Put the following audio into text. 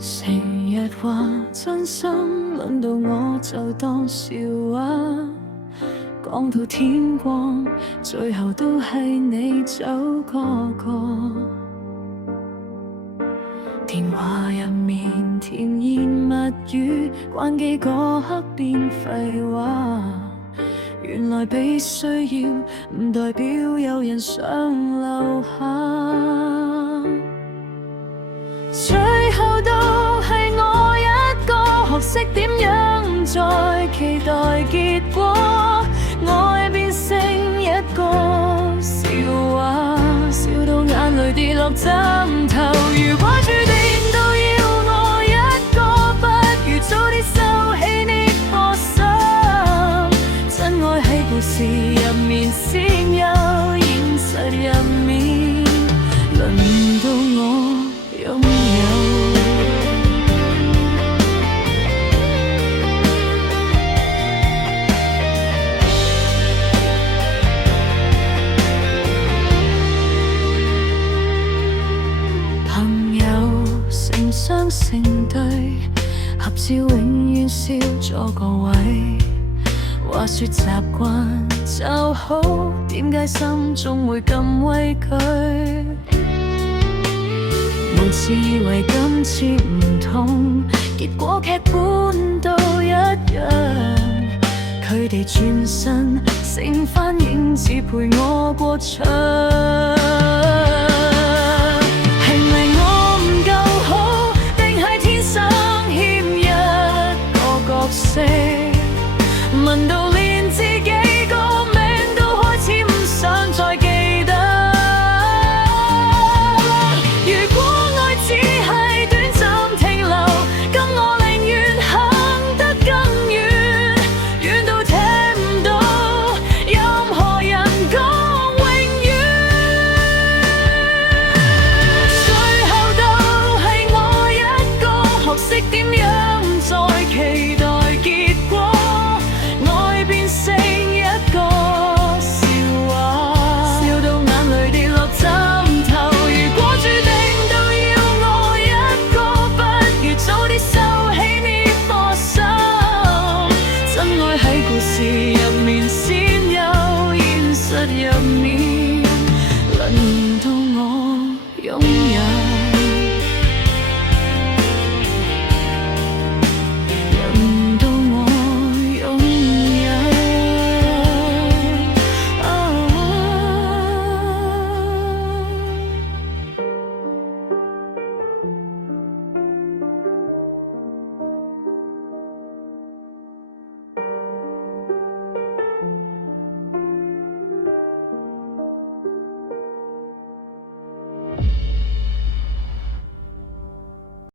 成日話真心，輪到我就當笑話。講到天光，最後都係你走嗰個。電話入面甜言蜜語，關機嗰刻變廢話。原來被需要，唔代表有人想留下。最後都係我一個學識點樣再期待結果，愛變成一個笑話，笑到眼淚跌落枕頭。如果注定都要我一個，不如早啲收起呢顆心。真愛喺故事入面先有，現實入面輪到我擁有。朋友成雙成對，合照永遠笑咗個位。話說習慣就好，點解心中會咁畏懼？每次以為今次唔同，結果劇本都一樣。佢哋轉身，剩返影子陪我過場。